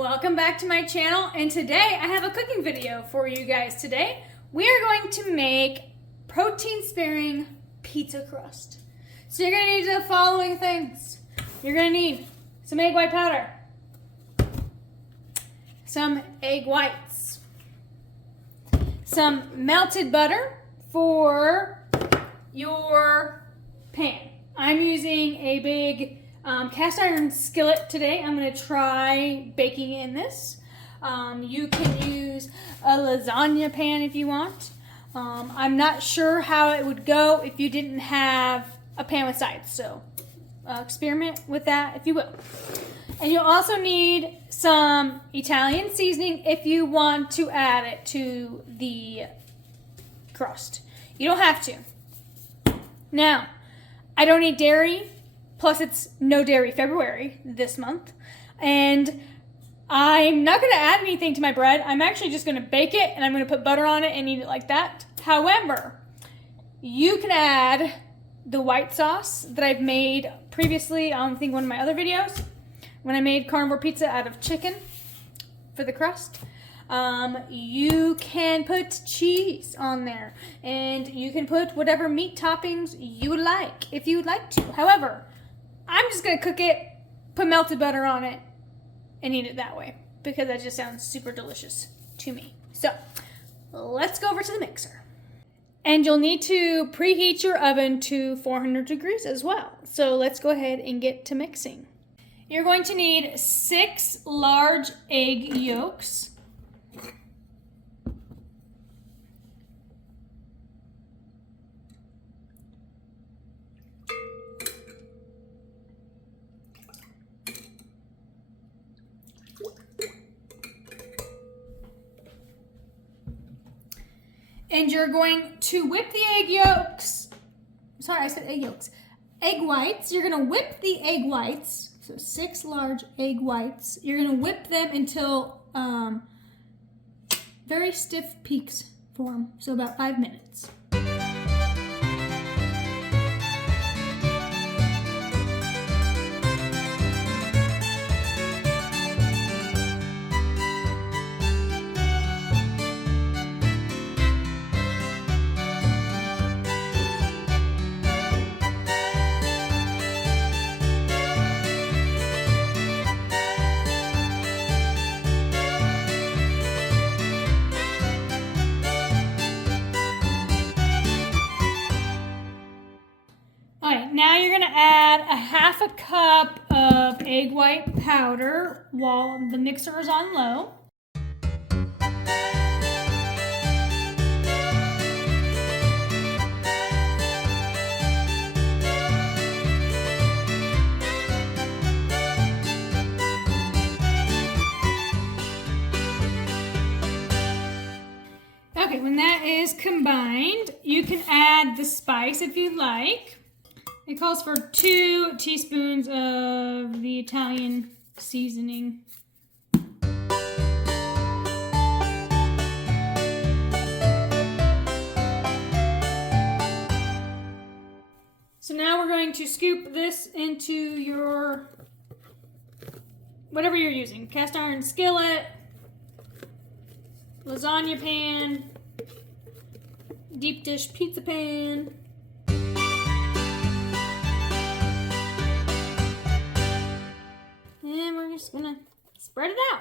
Welcome back to my channel, and today I have a cooking video for you guys. Today we are going to make protein sparing pizza crust. So you're going to need the following things. You're going to need some egg white powder, some egg whites, some melted butter for your pan. I'm using a big cast iron skillet today. I'm going to try baking in this. You can use a lasagna pan if you want. I'm not sure how it would go if you didn't have a pan with sides, so experiment with that if you will. And you'll also need some Italian seasoning if you want to add it to the crust. You don't have to. Now, I don't eat dairy. Plus, it's no dairy February this month. And I'm not going to add anything to my bread. I'm actually just going to bake it, and I'm going to put butter on it and eat it like that. However, you can add the white sauce that I've made previously on, I think, one of my other videos, when I made carnivore pizza out of chicken for the crust. You can put cheese on there, and you can put whatever meat toppings you would like, if you would like to. However, I'm just going to cook it, put melted butter on it, and eat it that way, because that just sounds super delicious to me. So, let's go over to the mixer. And you'll need to preheat your oven to 400 degrees as well. So let's go ahead and get to mixing. You're going to need 6 large egg yolks. And you're going to whip the egg yolks. Sorry, I said egg yolks. Egg whites. You're going to whip the egg whites. So 6 large egg whites. You're going to whip them until very stiff peaks form. So about 5 minutes. Now you're going to add a half a cup of egg white powder while the mixer is on low. Okay, when that is combined, you can add the spice if you'd like. It calls for 2 teaspoons of the Italian seasoning. So now we're going to scoop this into your, whatever you're using, cast iron skillet, lasagna pan, deep dish pizza pan. And we're just gonna spread it out.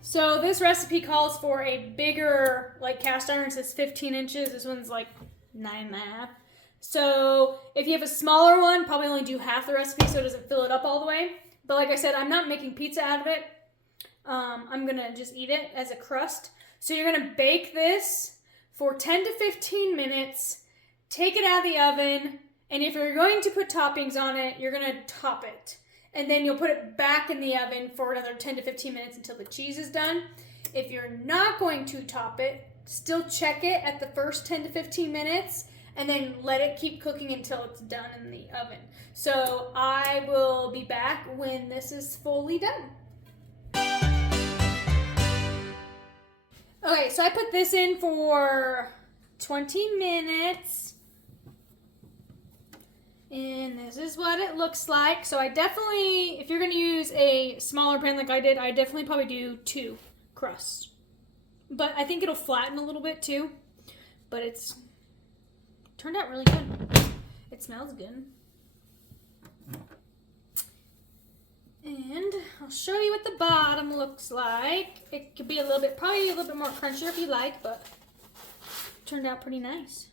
So this recipe calls for a bigger, like cast iron says 15 inches. This one's like 9.5. So if you have a smaller one, probably only do half the recipe so it doesn't fill it up all the way. But like I said, I'm not making pizza out of it. I'm going to just eat it as a crust. So you're going to bake this for 10 to 15 minutes, take it out of the oven, and if you're going to put toppings on it, you're going to top it. And then you'll put it back in the oven for another 10 to 15 minutes until the cheese is done. If you're not going to top it, still check it at the first 10 to 15 minutes and then let it keep cooking until it's done in the oven. So I will be back when this is fully done. Okay, so I put this in for 20 minutes. And this is what it looks like. So I definitely, if you're going to use a smaller pan like I did, I definitely probably do 2 crusts. But I think it'll flatten a little bit too. But it's turned out really good. It smells good. And I'll show you what the bottom looks like. It could be a little bit, probably a little bit more crunchier if you like, but it turned out pretty nice.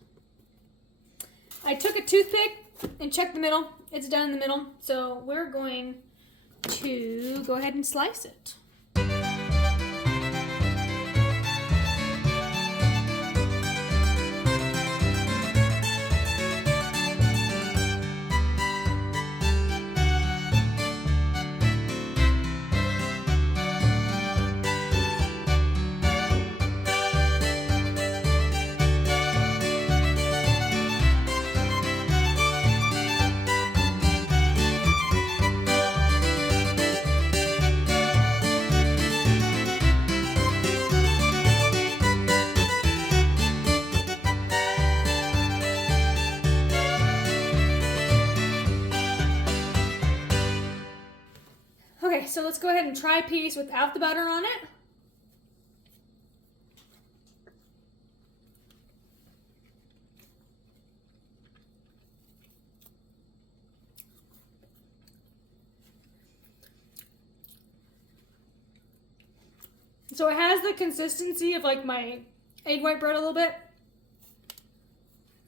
I took a toothpick and checked the middle. It's done in the middle. So we're going to go ahead and slice it. Okay, so let's go ahead and try a piece without the butter on it. So it has the consistency of like my egg white bread a little bit.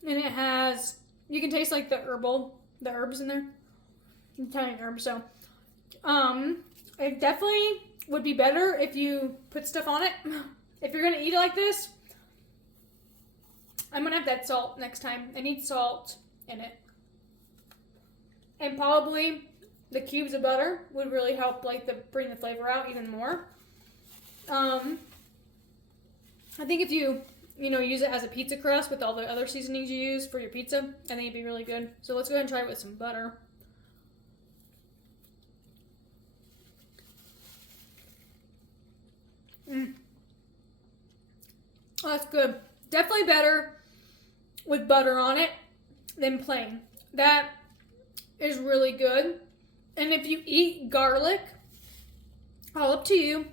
And it has, you can taste like the herbs in there. Italian herbs, so. It definitely would be better if you put stuff on it. If you're gonna eat it like this, I'm gonna have that salt next time. I need salt in it. And probably the cubes of butter would really help like bring the flavor out even more. I think if you use it as a pizza crust with all the other seasonings you use for your pizza, I think it'd be really good. So let's go ahead and try it with some butter. Oh, that's good. Definitely better with butter on it than plain. That is really good. And if you eat garlic, all up to you.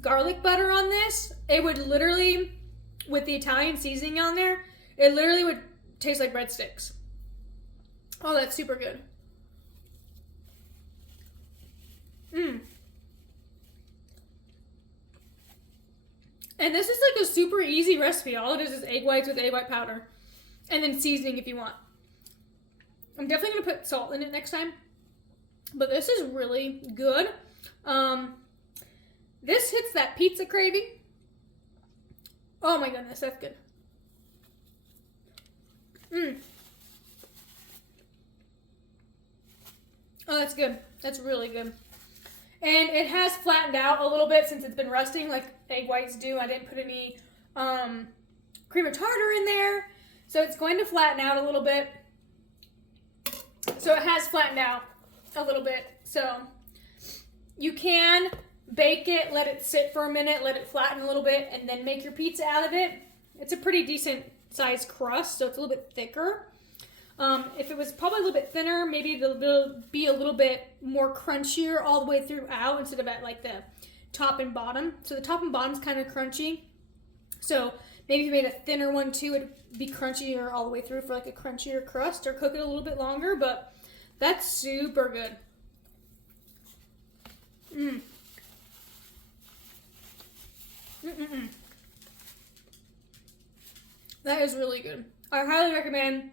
Garlic butter on this, it would literally, with the Italian seasoning on there, it literally would taste like breadsticks. Oh, that's super good. And this is like a super easy recipe. All it is egg whites with egg white powder. And then seasoning if you want. I'm definitely going to put salt in it next time. But this is really good. This hits that pizza craving. Oh my goodness, that's good. Oh, that's good. That's really good. And it has flattened out a little bit since it's been rusting like egg whites do. I didn't put any cream of tartar in there. So it's going to flatten out a little bit. So it has flattened out a little bit. So you can bake it, let it sit for a minute, let it flatten a little bit, and then make your pizza out of it. It's a pretty decent sized crust, so it's a little bit thicker. If it was probably a little bit thinner, maybe it'll be a little bit more crunchier all the way throughout instead of at like the top and bottom. So the top and bottom's kind of crunchy. So maybe if you made a thinner one too, it'd be crunchier all the way through for like a crunchier crust, or cook it a little bit longer, but that's super good. That is really good. I highly recommend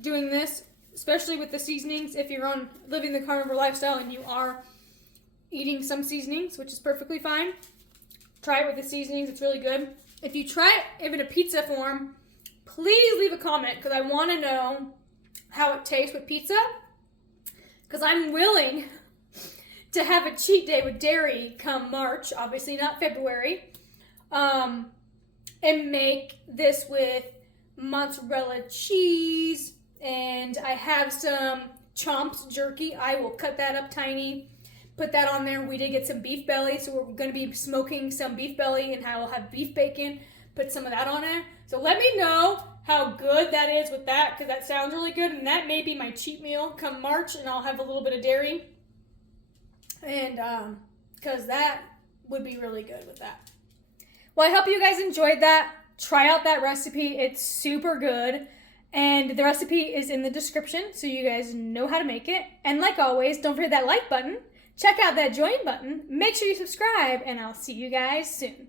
doing this, especially with the seasonings. If you're living the carnivore lifestyle and you are eating some seasonings, which is perfectly fine, try it with the seasonings. It's really good. If you try it in a pizza form, please leave a comment because I want to know how it tastes with pizza, because I'm willing to have a cheat day with dairy come March, obviously not February, and make this with mozzarella cheese, and I have some Chomps jerky. I will cut that up tiny, put that on there. We did get some beef belly, so we're going to be smoking some beef belly, and I will have beef bacon. Put some of that on there. So let me know how good that is with that, because that sounds really good, and that may be my cheat meal come March, and I'll have a little bit of dairy, and because that would be really good with that. Well, I hope you guys enjoyed that. Try out that recipe. It's super good, and the recipe is in the description, so you guys know how to make it. And like always, don't forget that like button. Check out that join button. Make sure you subscribe, and I'll see you guys soon.